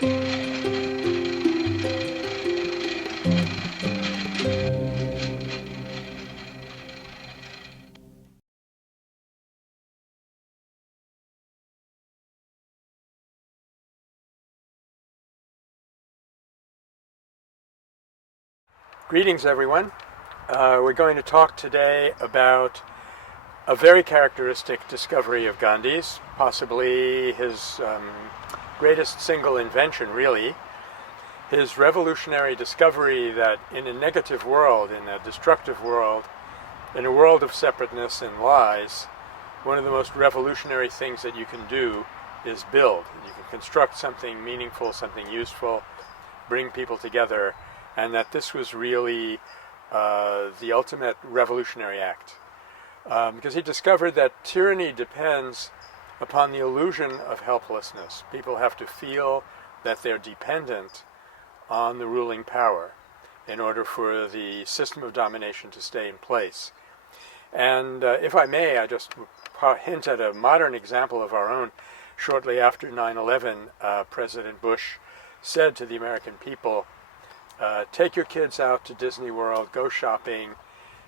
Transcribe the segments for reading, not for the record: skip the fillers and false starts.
Greetings, everyone. We're going to talk today about a very characteristic discovery of Gandhi's, possibly his greatest single invention, really. His revolutionary discovery that in a negative world, in a destructive world, in a world of separateness and lies, one of the most revolutionary things that you can do is build. You can construct something meaningful, something useful, bring people together, and that this was really the ultimate revolutionary act. Because he discovered that tyranny depends upon the illusion of helplessness. People have to feel that they're dependent on the ruling power in order for the system of domination to stay in place. And if I may, I just hint at a modern example of our own. Shortly after 9/11, President Bush said to the American people, take your kids out to Disney World, go shopping,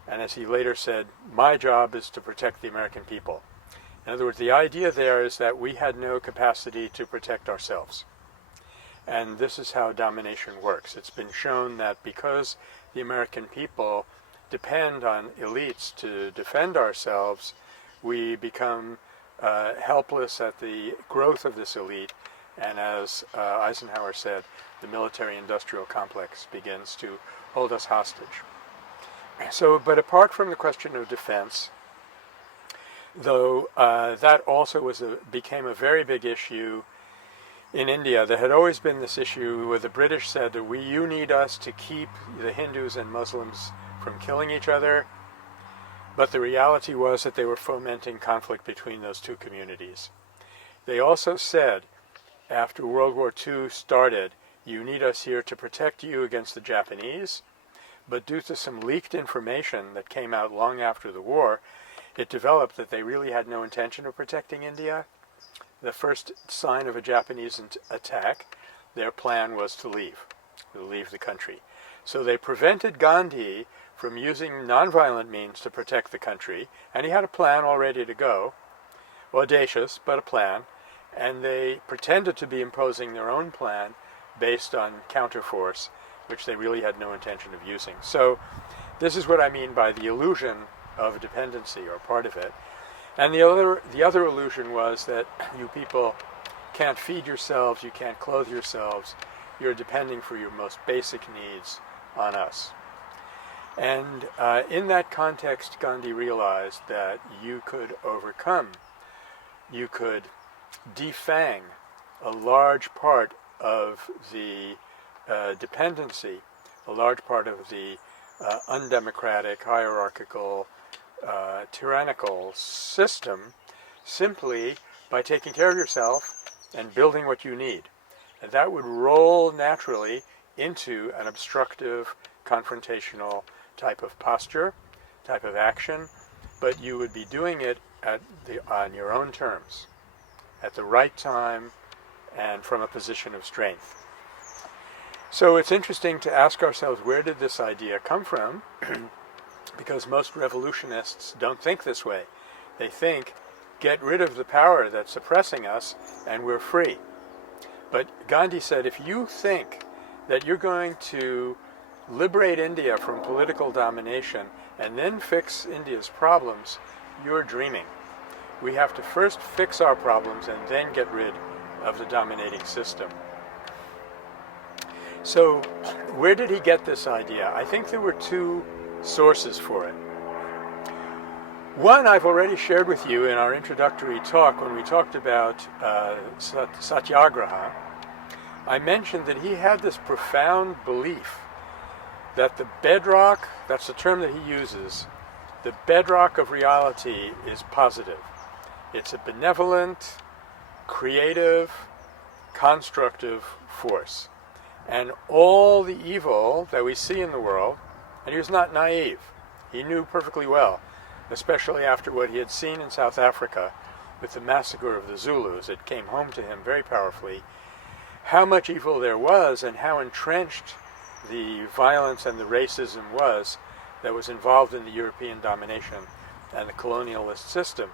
and as he later said, my job is to protect the American people. In other words, the idea there is that we had no capacity to protect ourselves. And this is how domination works. It's been shown that because the American people depend on elites to defend ourselves, we become helpless at the growth of this elite. And as Eisenhower said, the military-industrial complex begins to hold us hostage. So, but apart from the question of defense, though that also became a very big issue in India. There had always been this issue where the British said that you need us to keep the Hindus and Muslims from killing each other, but the reality was that they were fomenting conflict between those two communities. They also said, after World War II started, you need us here to protect you against the Japanese, but due to some leaked information that came out long after the war, it developed that they really had no intention of protecting India. The first sign of a Japanese attack, their plan was to leave the country. So they prevented Gandhi from using nonviolent means to protect the country, and he had a plan all ready to go, audacious, but a plan, and they pretended to be imposing their own plan based on counterforce, which they really had no intention of using. So this is what I mean by the illusion of dependency, or part of it. And the other illusion was that you people can't feed yourselves, you can't clothe yourselves, you're depending for your most basic needs on us. And in that context, Gandhi realized that you could defang a large part of the dependency, a large part of the undemocratic, hierarchical, tyrannical system simply by taking care of yourself and building what you need. And that would roll naturally into an obstructive, confrontational type of posture, type of action, but you would be doing it on your own terms, at the right time, and from a position of strength. So it's interesting to ask ourselves, where did this idea come from? Because most revolutionists don't think this way. They think, get rid of the power that's suppressing us, and we're free. But Gandhi said, if you think that you're going to liberate India from political domination and then fix India's problems, you're dreaming. We have to first fix our problems and then get rid of the dominating system. So where did he get this idea? I think there were two sources for it. One I've already shared with you in our introductory talk when we talked about Satyagraha. I mentioned that he had this profound belief that the bedrock, that's the term that he uses, the bedrock of reality is positive. It's a benevolent, creative, constructive force. And all the evil that we see in the world, and he was not naive. He knew perfectly well, especially after what he had seen in South Africa with the massacre of the Zulus. It came home to him very powerfully. how much evil there was and how entrenched the violence and the racism was that was involved in the European domination and the colonialist system.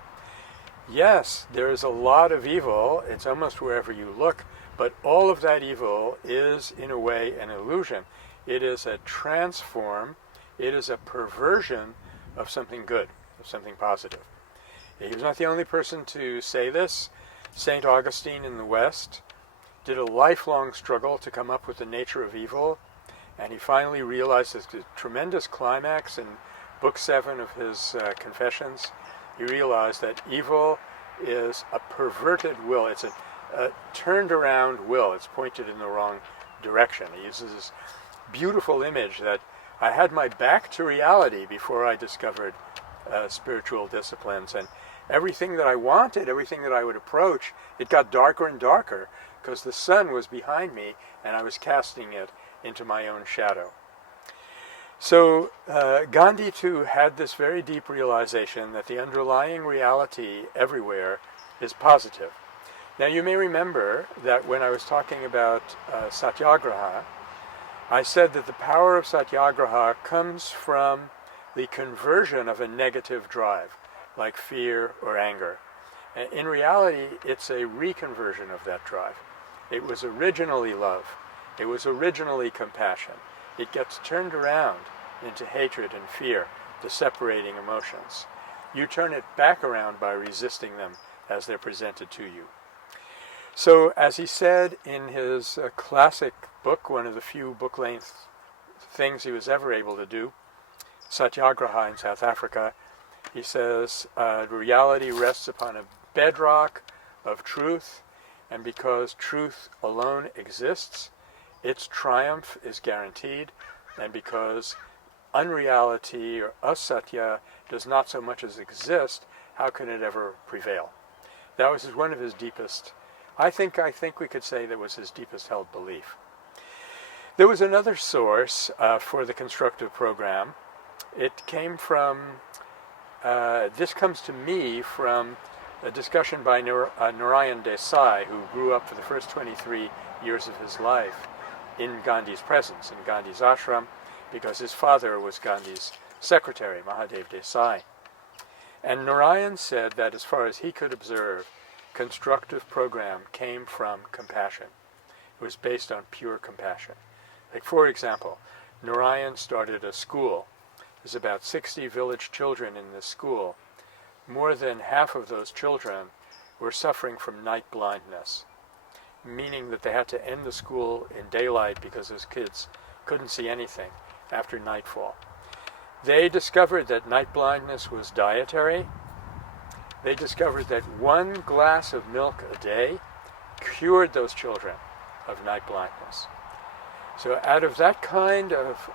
Yes, there is a lot of evil. It's almost wherever you look, but all of that evil is, in a way, an illusion. It is a transform. It is a perversion of something good, of something positive. He was not the only person to say this. St. Augustine in the West did a lifelong struggle to come up with the nature of evil, and he finally realized this tremendous climax in Book 7 of his Confessions. He realized that evil is a perverted will. It's a turned around will. It's pointed in the wrong direction. He uses this beautiful image that I had my back to reality before I discovered spiritual disciplines, and everything that I wanted, everything that I would approach, it got darker and darker because the sun was behind me and I was casting it into my own shadow. So Gandhi too had this very deep realization that the underlying reality everywhere is positive. Now you may remember that when I was talking about satyagraha, I said that the power of satyagraha comes from the conversion of a negative drive, like fear or anger. In reality, it's a reconversion of that drive. It was originally love. It was originally compassion. It gets turned around into hatred and fear, the separating emotions. You turn it back around by resisting them as they're presented to you. So, as he said in his classic book, one of the few book-length things he was ever able to do, Satyagraha in South Africa, he says, reality rests upon a bedrock of truth, and because truth alone exists, its triumph is guaranteed, and because unreality or asatya does not so much as exist, how can it ever prevail? That was one of his deepest, I think we could say that was his deepest held belief. There was another source for the constructive program. It came from, this comes to me from a discussion by Narayan Desai, who grew up for the first 23 years of his life in Gandhi's presence, in Gandhi's ashram, because his father was Gandhi's secretary, Mahadev Desai. And Narayan said that as far as he could observe, constructive program came from compassion. It was based on pure compassion. Like, for example, Narayan started a school. There's about 60 village children in this school. More than half of those children were suffering from night blindness, meaning that they had to end the school in daylight because those kids couldn't see anything after nightfall. They discovered that night blindness was dietary. They discovered that 1 glass of milk a day cured those children of night blindness. So out of that kind of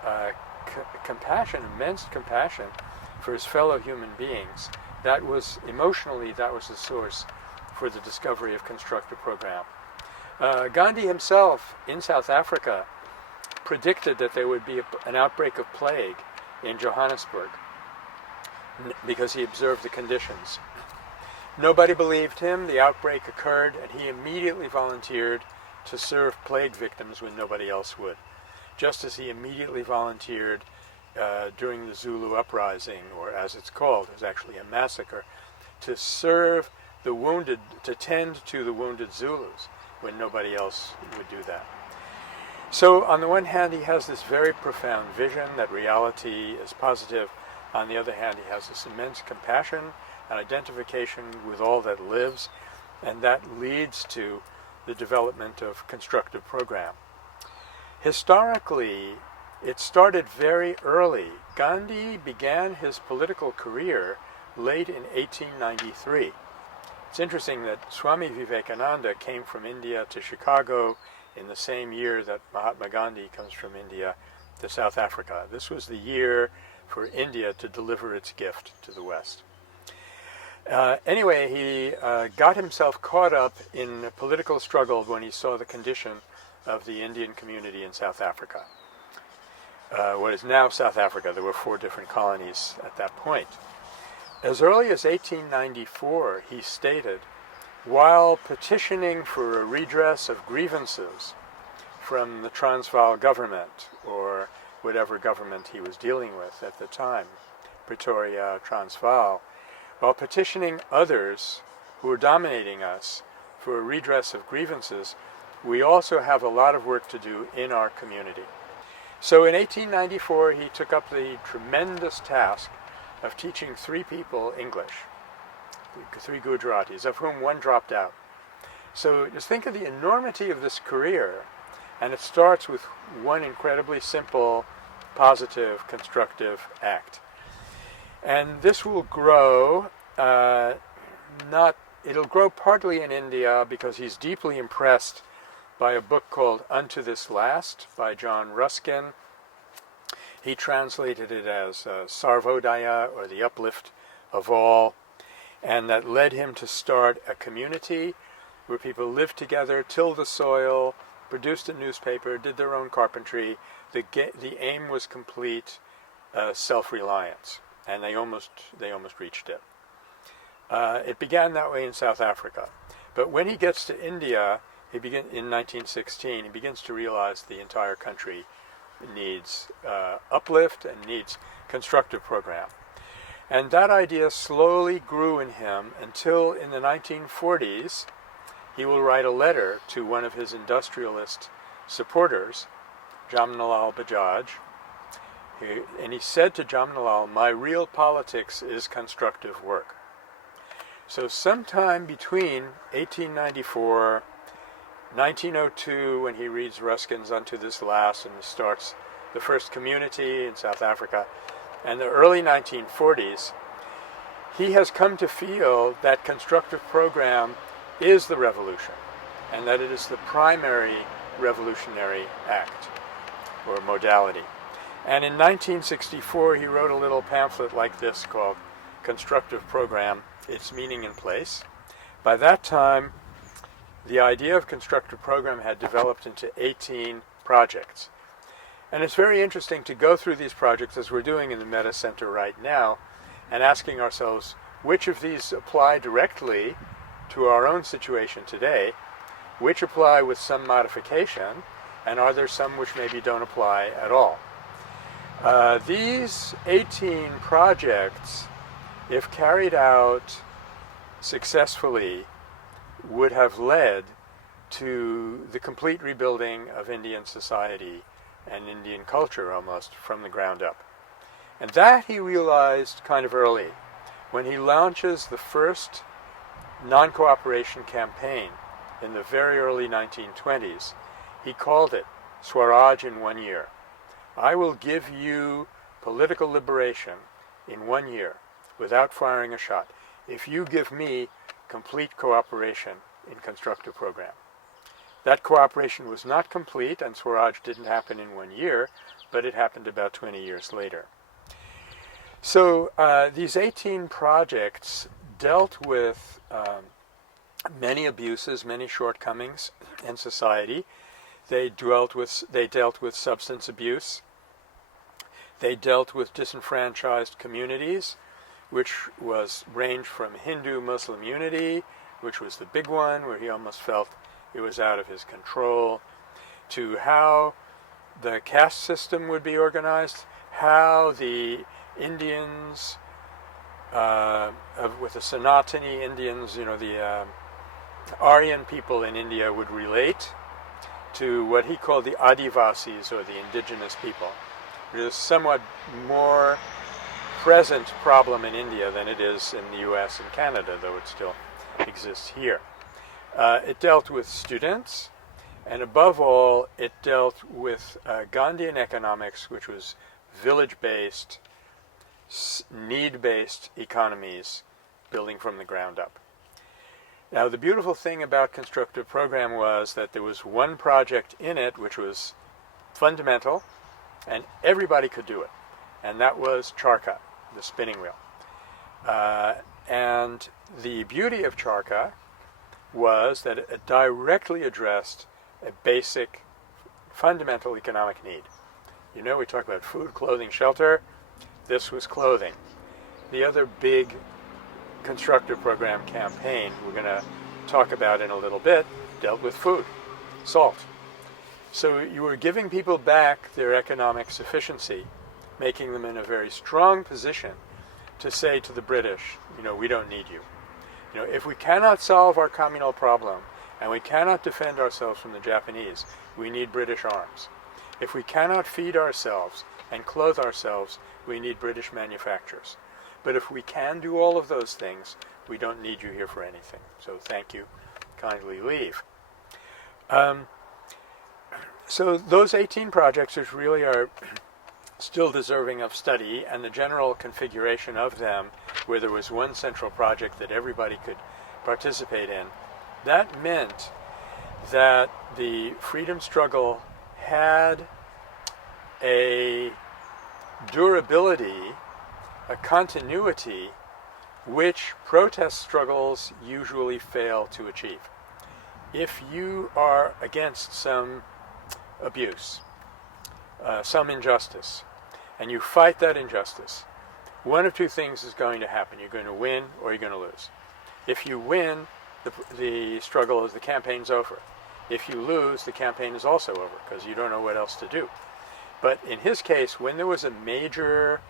compassion, immense compassion for his fellow human beings, that was emotionally, that was the source for the discovery of constructive program. Gandhi himself, in South Africa, predicted that there would be an outbreak of plague in Johannesburg because he observed the conditions. Nobody believed him. The outbreak occurred, and he immediately volunteered to serve plague victims when nobody else would. Just as he immediately volunteered during the Zulu uprising, or as it's called, it was actually a massacre, to serve the wounded, to tend to the wounded Zulus when nobody else would do that. So on the one hand, he has this very profound vision that reality is positive. On the other hand, he has this immense compassion and identification with all that lives, and that leads to the development of constructive program. Historically, it started very early. Gandhi began his political career late in 1893. It's interesting that Swami Vivekananda came from India to Chicago in the same year that Mahatma Gandhi comes from India to South Africa. This was the year for India to deliver its gift to the West. Anyway, he got himself caught up in a political struggle when he saw the condition of the Indian community in South Africa. What is now South Africa. There were 4 different colonies at that point. As early as 1894, he stated while petitioning for a redress of grievances from the Transvaal government, or whatever government he was dealing with at the time, Pretoria, Transvaal, while petitioning others who were dominating us for a redress of grievances, we also have a lot of work to do in our community. So in 1894, he took up the tremendous task of teaching 3 people English, 3 Gujaratis, of whom 1 dropped out. So just think of the enormity of this career, and it starts with one incredibly simple, positive, constructive act. And this will grow, it'll grow partly in India because he's deeply impressed by a book called Unto This Last by John Ruskin. He translated it as Sarvodaya, or the uplift of all, and that led him to start a community where people lived together, tilled the soil, produced a newspaper, did their own carpentry. The aim was complete self-reliance, and they almost reached it. It began that way in South Africa, but when he gets to India, in 1916, he begins to realize the entire country needs uplift and needs constructive program. And that idea slowly grew in him until in the 1940s, he will write a letter to one of his industrialist supporters, Jamnalal Bajaj, and he said to Jamnalal, "My real politics is constructive work." So sometime between 1894, 1902, when he reads Ruskin's Unto This Last and starts the first community in South Africa, and the early 1940s, he has come to feel that constructive program is the revolution, and that it is the primary revolutionary act or modality. And in 1964, he wrote a little pamphlet like this called Constructive Program, Its Meaning and Place. By that time, the idea of constructive program had developed into 18 projects. And it's very interesting to go through these projects, as we're doing in the Metta Center right now, and asking ourselves which of these apply directly to our own situation today, which apply with some modification, and are there some which maybe don't apply at all. These 18 projects, if carried out successfully, would have led to the complete rebuilding of Indian society and Indian culture almost from the ground up. And that he realized kind of early when he launches the first non-cooperation campaign in the very early 1920s. He called it Swaraj in 1 year. I will give you political liberation in 1 year without firing a shot if you give me complete cooperation in constructive program. That cooperation was not complete, and Swaraj didn't happen in 1 year, but it happened about 20 years later. So these 18 projects dealt with many abuses, many shortcomings in society. They dealt with substance abuse. They dealt with disenfranchised communities, which ranged from Hindu-Muslim unity, which was the big one, where he almost felt it was out of his control, to how the caste system would be organized, how the Indians, with the Sanatani Indians, the Aryan people in India would relate to what he called the Adivasis, or the indigenous people. It is a somewhat more present problem in India than it is in the US and Canada, though it still exists here. It dealt with students, and above all, it dealt with Gandhian economics, which was village-based, need-based economies building from the ground up. Now, the beautiful thing about Constructive Program was that there was one project in it which was fundamental, and everybody could do it, and that was Charkha, the spinning wheel. And the beauty of Charkha was that it directly addressed a basic, fundamental economic need. We talk about food, clothing, shelter. This was clothing. The other big Constructive Program campaign we're going to talk about in a little bit, dealt with food, salt. So you were giving people back their economic sufficiency, making them in a very strong position to say to the British, we don't need you. If we cannot solve our communal problem and we cannot defend ourselves from the Japanese, we need British arms. If we cannot feed ourselves and clothe ourselves, we need British manufacturers. But if we can do all of those things, we don't need you here for anything. So thank you. Kindly leave. So those 18 projects, which really are still deserving of study, and the general configuration of them, where there was one central project that everybody could participate in, that meant that the freedom struggle had a durability, a continuity, which protest struggles usually fail to achieve. If you are against some abuse, some injustice, and you fight that injustice, one of two things is going to happen. You're going to win or you're going to lose. If you win, the struggle is the campaign's over. If you lose, the campaign is also over because you don't know what else to do. But in his case, when there was a major,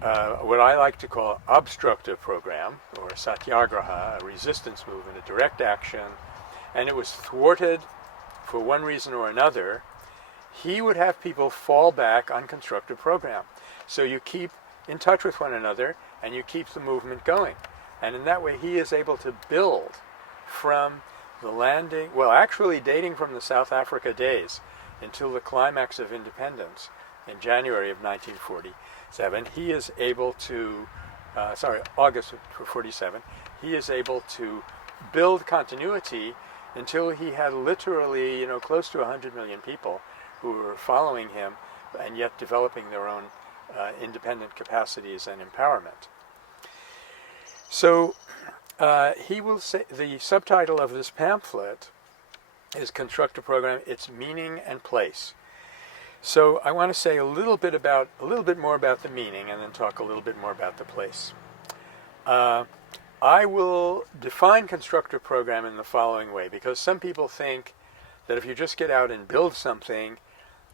what I like to call obstructive program, or satyagraha, a resistance movement, a direct action, and it was thwarted for one reason or another, he would have people fall back on constructive program. So you keep in touch with one another and you keep the movement going. And in that way he is able to build from the landing, well actually dating from the South Africa days until the climax of independence in January of 1947, he is able to, August of 47, he is able to build continuity until he had literally, close to 100 million people who were following him and yet developing their own independent capacities and empowerment. So he will say, the subtitle of this pamphlet is Constructive Program, Its Meaning and Place. So I want to say a little bit more about the meaning and then talk a little bit more about the place. I will define constructive program in the following way, because some people think that if you just get out and build something,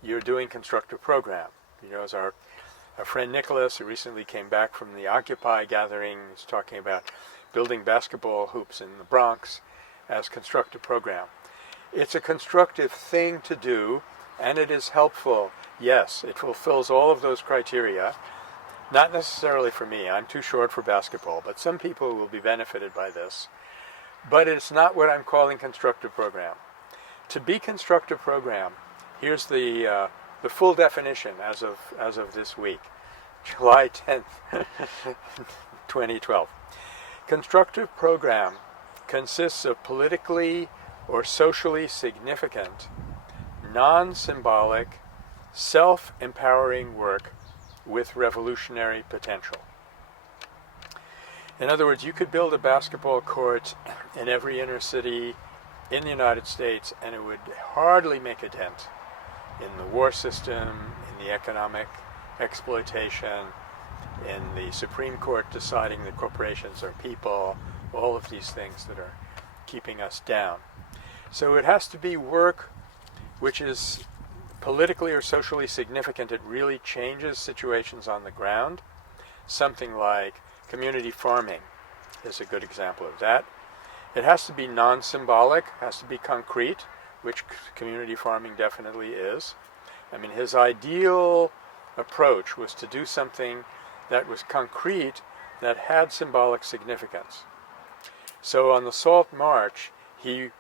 you're doing constructive program. As our friend Nicholas, who recently came back from the Occupy gathering, is talking about building basketball hoops in the Bronx as constructive program. It's a constructive thing to do, and it is helpful. Yes, it fulfills all of those criteria. Not necessarily for me. I'm too short for basketball, but some people will be benefited by this. But it's not what I'm calling constructive program. To be constructive program, here's the full definition as of this week, July 10th, 2012. Constructive program consists of politically or socially significant, non-symbolic, self-empowering work with revolutionary potential. In other words, you could build a basketball court in every inner city in the United States and it would hardly make a dent in the war system, in the economic exploitation, in the Supreme Court deciding that corporations are people, all of these things that are keeping us down. So it has to be work which is politically or socially significant. It really changes situations on the ground. Something like community farming is a good example of that. It has to be non-symbolic, has to be concrete, which community farming definitely is. I mean, his ideal approach was to do something that was concrete, that had symbolic significance. So on the Salt March, he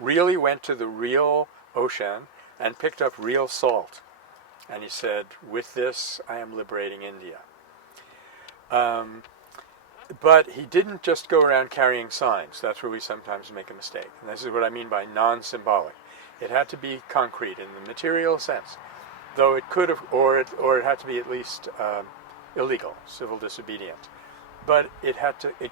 really went to the real ocean and picked up real salt. And he said, with this, I am liberating India. But he didn't just go around carrying signs. That's where we sometimes make a mistake. And this is what I mean by non-symbolic. It had to be concrete in the material sense, though it could have, or it had to be at least illegal, civil disobedience. But it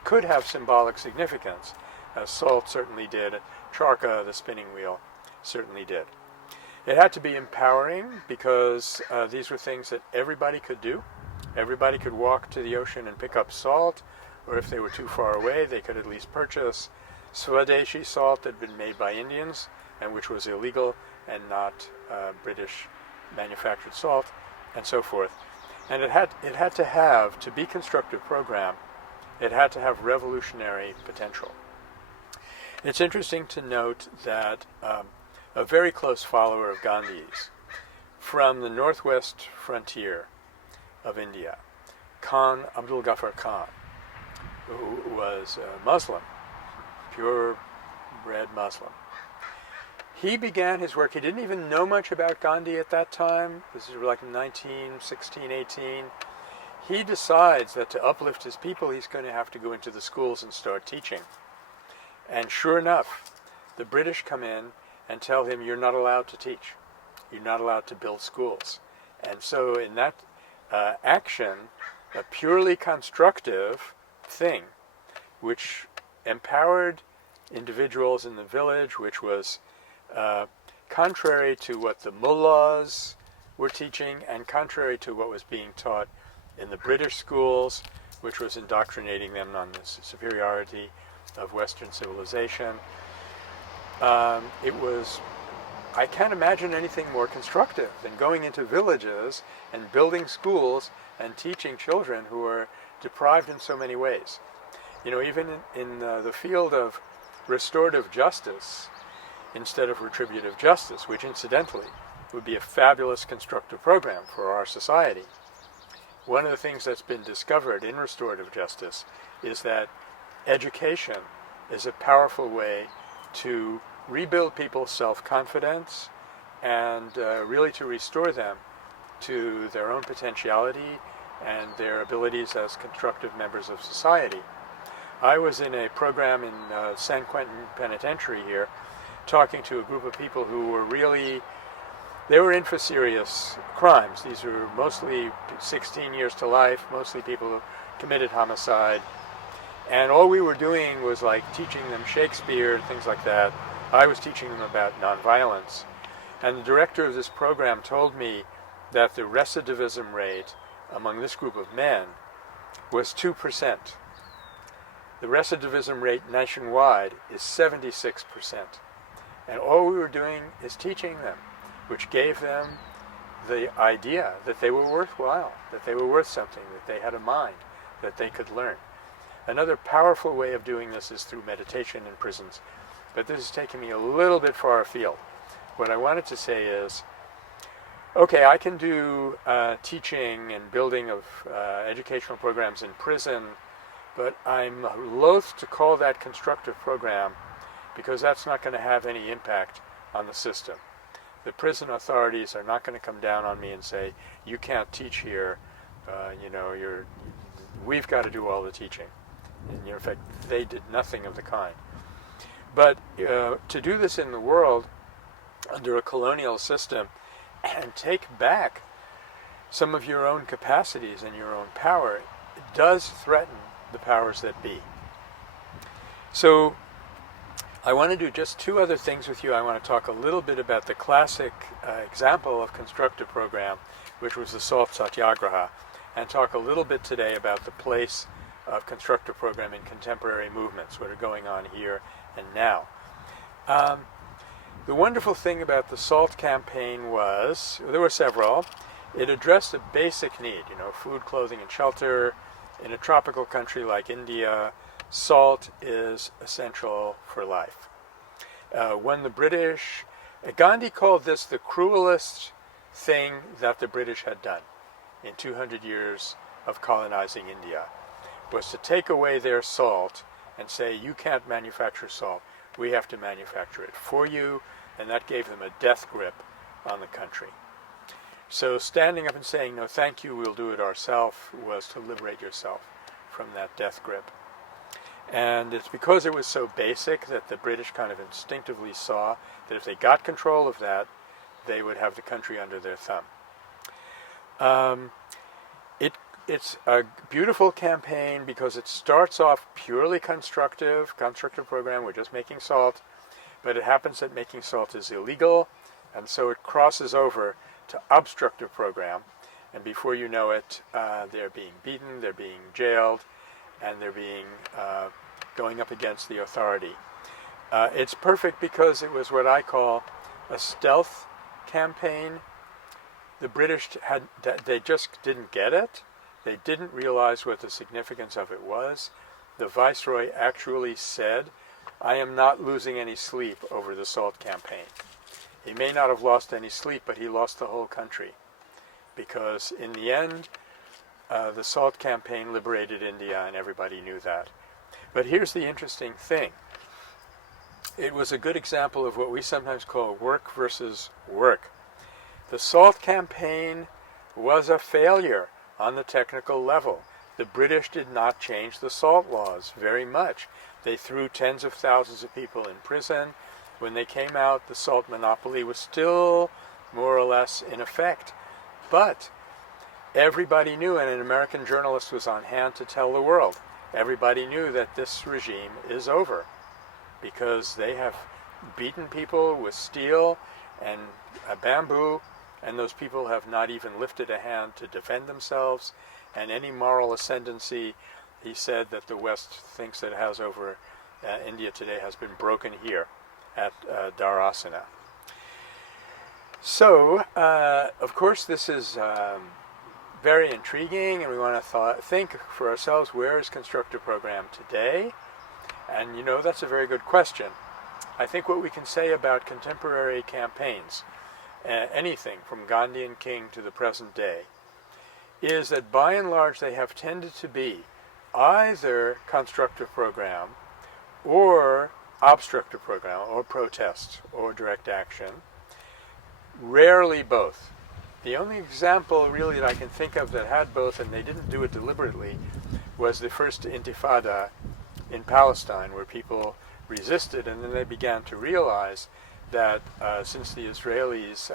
could have symbolic significance, as salt certainly did. Charka, the spinning wheel, certainly did. It had to be empowering because these were things that everybody could do. Everybody could walk to the ocean and pick up salt, or if they were too far away, they could at least purchase Swadeshi salt that had been made by Indians and which was illegal and not British manufactured salt, and so forth. And it had to have, to be constructive program, it had to have revolutionary potential. It's interesting to note that a very close follower of Gandhi's from the northwest frontier of India, Khan Abdul Ghaffar Khan, who was a Muslim, purebred Muslim. He began his work. He didn't even know much about Gandhi at that time. This is like 1916, 18. He decides that to uplift his people, he's going to have to go into the schools and start teaching. And sure enough, the British come in and tell him, you're not allowed to teach. You're not allowed to build schools. And so in that action, a purely constructive thing, which empowered individuals in the village, which was contrary to what the mullahs were teaching and contrary to what was being taught in the British schools, which was indoctrinating them on the superiority of Western civilization. It was, I can't imagine anything more constructive than going into villages and building schools and teaching children who are deprived in so many ways. You know, even in the field of restorative justice, instead of retributive justice, which incidentally would be a fabulous constructive program for our society. One of the things that's been discovered in restorative justice is that education is a powerful way to rebuild people's self-confidence and really to restore them to their own potentiality and their abilities as constructive members of society. I was in a program in San Quentin Penitentiary here, talking to a group of people who were really, they were in for serious crimes. These were mostly 16 years to life, mostly people who committed homicide. And all we were doing was like teaching them Shakespeare and things like that. I was teaching them about nonviolence. And the director of this program told me that the recidivism rate among this group of men was 2%. The recidivism rate nationwide is 76%. And all we were doing is teaching them, which gave them the idea that they were worthwhile, that they were worth something, that they had a mind, that they could learn. Another powerful way of doing this is through meditation in prisons. But this is taking me a little bit far afield. What I wanted to say is, okay, I can do teaching and building of educational programs in prison, but I'm loath to call that constructive program because that's not going to have any impact on the system. The prison authorities are not going to come down on me and say, you can't teach here, we've got to do all the teaching. And in fact, they did nothing of the kind. But to do this in the world under a colonial system and take back some of your own capacities and your own power, it does threaten the powers that be. So I want to do just two other things with you. I want to talk a little bit about the classic example of constructive program, which was the Salt Satyagraha, and talk a little bit today about the place of constructive program in contemporary movements, what are going on here and now. The wonderful thing about the SALT campaign was, there were several, it addressed a basic need, food, clothing, and shelter. In a tropical country like India, salt is essential for life. When the British, Gandhi called this the cruelest thing that the British had done in 200 years of colonizing India, was to take away their salt and say, you can't manufacture salt, we have to manufacture it for you, and that gave them a death grip on the country. So standing up and saying, no thank you, we'll do it ourselves, was to liberate yourself from that death grip. And it's because it was so basic that the British kind of instinctively saw that if they got control of that, they would have the country under their thumb. It's a beautiful campaign because it starts off purely constructive program, we're just making salt, but it happens that making salt is illegal, and so it crosses over to obstructive program, and before you know it, they're being beaten, they're being jailed, and they're being going up against the authority. It's perfect because it was what I call a stealth campaign. The British they just didn't get it. They didn't realize what the significance of it was. The Viceroy actually said, "I am not losing any sleep over the salt campaign." He may not have lost any sleep, but he lost the whole country. Because in the end, the salt campaign liberated India, and everybody knew that. But here's the interesting thing. It was a good example of what we sometimes call work versus work. The salt campaign was a failure on the technical level. The British did not change the salt laws very much. They threw tens of thousands of people in prison. When they came out, the salt monopoly was still more or less in effect. But everybody knew, and an American journalist was on hand to tell the world, everybody knew that this regime is over because they have beaten people with steel and bamboo, and those people have not even lifted a hand to defend themselves. And any moral ascendancy, he said, that the West thinks it has over India today has been broken here at Dharasana. So, of course, this is very intriguing, and we want to think for ourselves, where is Constructive Program today? And that's a very good question. I think what we can say about contemporary campaigns, anything from Gandhi and King to the present day, is that by and large they have tended to be either constructive program or obstructive program, or protest, or direct action, rarely both. The only example really that I can think of that had both, and they didn't do it deliberately, was the first Intifada in Palestine, where people resisted, and then they began to realize that since the Israelis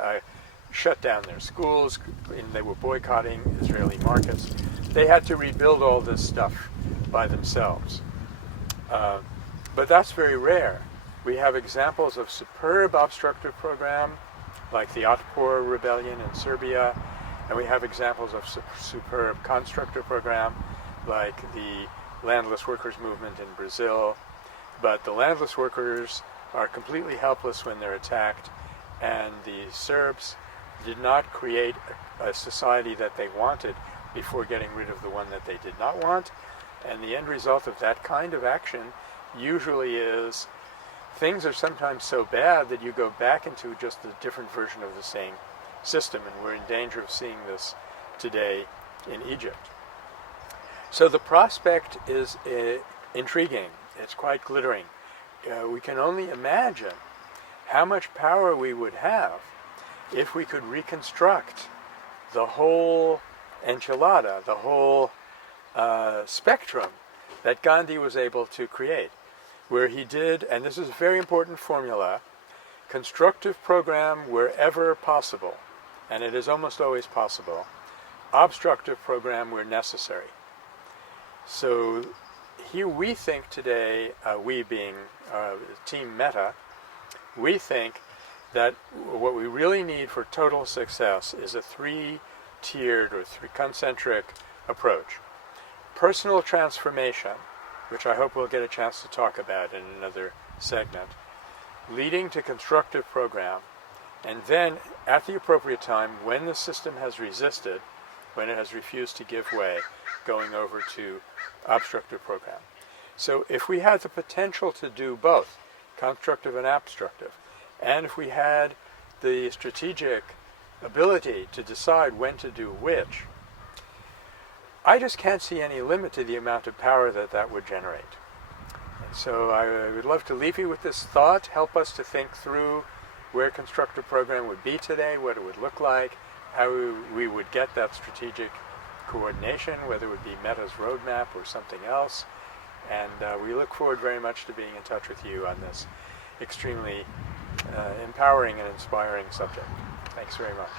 shut down their schools, and they were boycotting Israeli markets, they had to rebuild all this stuff by themselves. But that's very rare. We have examples of superb obstructive program, like the Otpor rebellion in Serbia, and we have examples of superb constructive program, like the landless workers movement in Brazil. But the landless workers are completely helpless when they're attacked, and the Serbs did not create a society that they wanted before getting rid of the one that they did not want. And the end result of that kind of action usually is things are sometimes so bad that you go back into just a different version of the same system, and we're in danger of seeing this today in Egypt. So the prospect is intriguing. It's quite glittering. We can only imagine how much power we would have if we could reconstruct the whole enchilada, the whole spectrum that Gandhi was able to create, where he did, and this is a very important formula, constructive program wherever possible, and it is almost always possible, obstructive program where necessary. So here we think today, we being Team Metta, we think that what we really need for total success is a three-tiered or concentric approach. Personal transformation, which I hope we'll get a chance to talk about in another segment, leading to constructive program, and then at the appropriate time, when the system has resisted, when it has refused to give way, going over to obstructive program. So if we had the potential to do both, constructive and obstructive, and if we had the strategic ability to decide when to do which, I just can't see any limit to the amount of power that would generate. And so I would love to leave you with this thought, help us to think through where constructive program would be today, what it would look like, how we would get that strategic coordination, whether it would be Metta's roadmap or something else. And we look forward very much to being in touch with you on this extremely empowering and inspiring subject. Thanks very much.